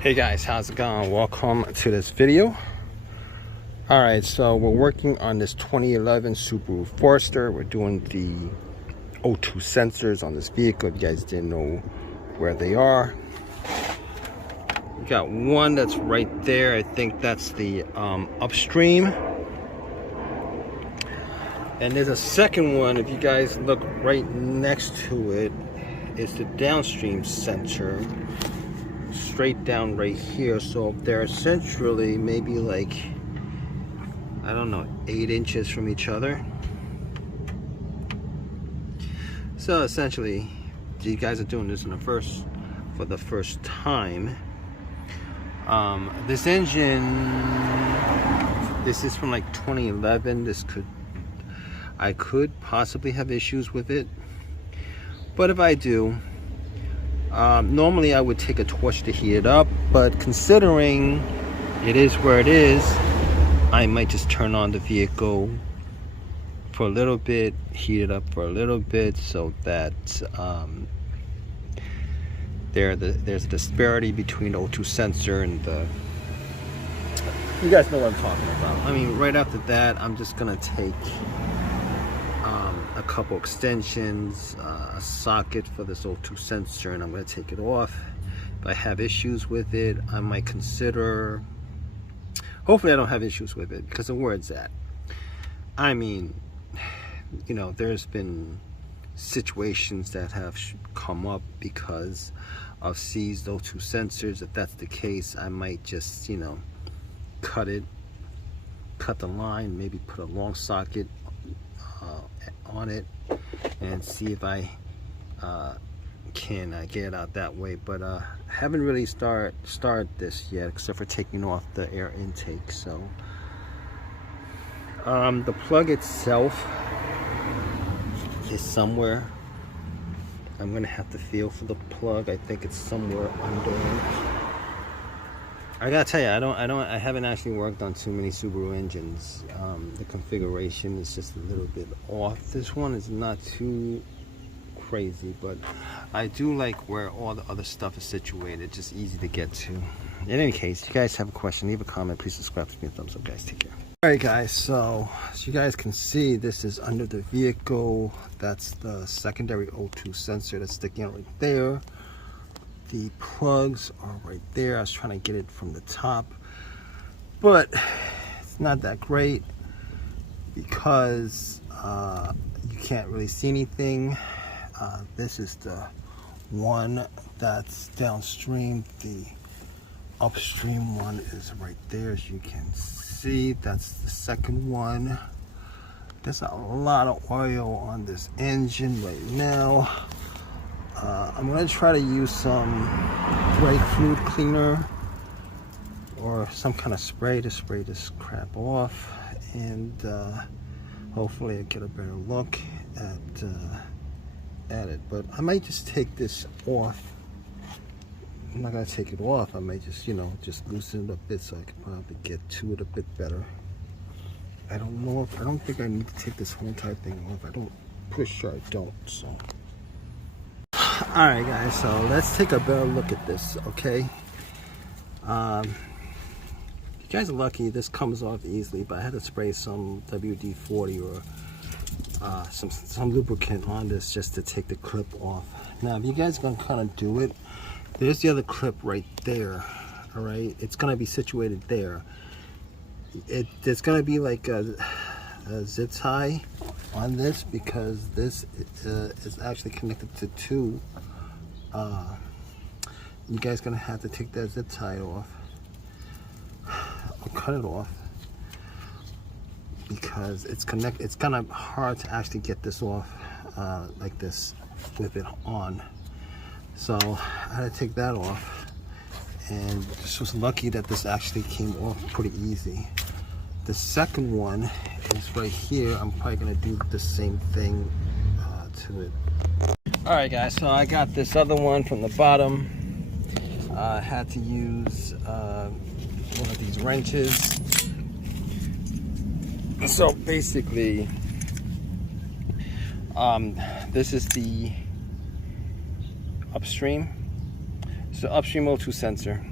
Hey guys, how's it going? Welcome to this video. Alright, so we're working on this 2011 Subaru Forester. We're doing the O2 sensors on this vehicle. If you guys didn't know where they are, we got one that's right there. I think that's the Upstream, and there's a second one. If you guys look right next to it, it's the downstream sensor, straight down right here. So they're essentially maybe like, I don't know, 8 inches from each other. So essentially, you guys are doing this for the first time. This engine, this is from like 2011. I could possibly have issues with it, but if I do, normally I would take a torch to heat it up, but considering it is where it is, I might just turn on the vehicle for a little bit, heat it up for a little bit, so that there's a disparity between the O2 sensor and the, you guys know what I'm talking about. I mean, right after that, I'm just gonna take a couple extensions, a socket for this O2 sensor, and I'm going to take it off. If I have issues with it, I might consider, hopefully I don't have issues with it, because of where it's at. I mean, you know, there's been situations that have come up because of seized O2 sensors. If that's the case, I might just, you know, cut the line, maybe put a long socket on it and see if I can get it out that way. But haven't really started this yet, except for taking off the air intake. So the plug itself is somewhere. I'm gonna have to feel for the plug. I think it's somewhere under. I gotta tell you, I haven't actually worked on too many Subaru engines. The configuration is just a little bit off. This one is not too crazy, but I do like where all the other stuff is situated. Just easy to get to. In any case, if you guys have a question, leave a comment. Please subscribe. Give me a thumbs up, guys. Take care. All right, guys. So as you guys can see, this is under the vehicle. That's the secondary O2 sensor that's sticking out right there. The plugs are right there. I was trying to get it from the top, but it's not that great because you can't really see anything. This is the one that's downstream. The upstream one is right there, as you can see. That's the second one. There's a lot of oil on this engine right now. I'm going to try to use some brake fluid cleaner or some kind of spray to spray this crap off, and hopefully I'll get a better look at it. But I might just take this off. I'm not going to take it off. I might just, you know, just loosen it a bit so I can probably get to it a bit better. I don't know if, I don't think I need to take this whole entire thing off. I don't, pretty sure I don't, so. Alright guys, so let's take a better look at this, okay? You guys are lucky this comes off easily, but I had to spray some WD-40 or some lubricant on this just to take the clip off. Now if you guys are going to kind of do it, there's the other clip right there, alright? It's going to be situated there. There's going to be like a zip tie on this because this is actually connected to two. You guys gonna have to take that zip tie off or cut it off because it's kind of hard to actually get this off like this with it on. So I had to take that off, and just was lucky that this actually came off pretty easy. The second one is right here. I'm probably gonna do the same thing to it. All right guys, so I got this other one from the bottom. I had to use one of these wrenches. So basically, this is the Upstream. It's the Upstream O2 sensor.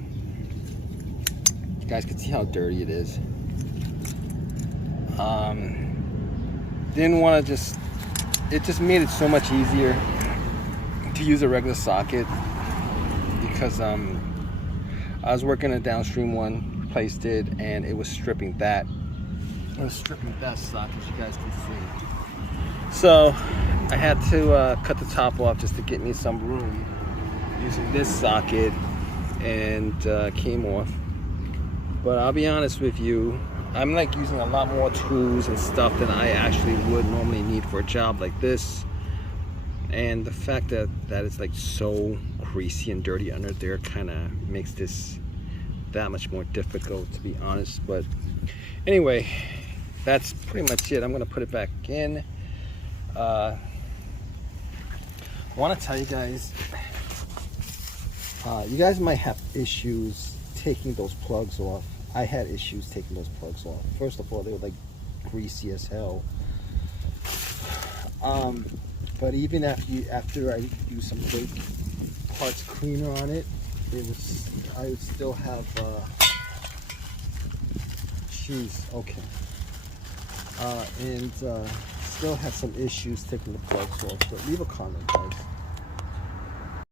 guys can see how dirty it is. Didn't want to it just made it so much easier to use a regular socket, because I was working a downstream one, placed it, and it was stripping that. It was stripping that socket, as you guys can see. So I had to cut the top off just to get me some room using this socket, and came off. But I'll be honest with you, I'm like using a lot more tools and stuff than I actually would normally need for a job like this. And the fact that it's like so greasy and dirty under there kind of makes this that much more difficult, to be honest. But anyway, that's pretty much it. I'm gonna put it back in. I want to tell you guys, you guys might have issues taking those plugs off. I had issues taking those plugs off. First of all, they were like greasy as hell. But even after I used some brake parts cleaner on it, I would still have okay. And still had some issues taking the plugs off. But leave a comment, guys.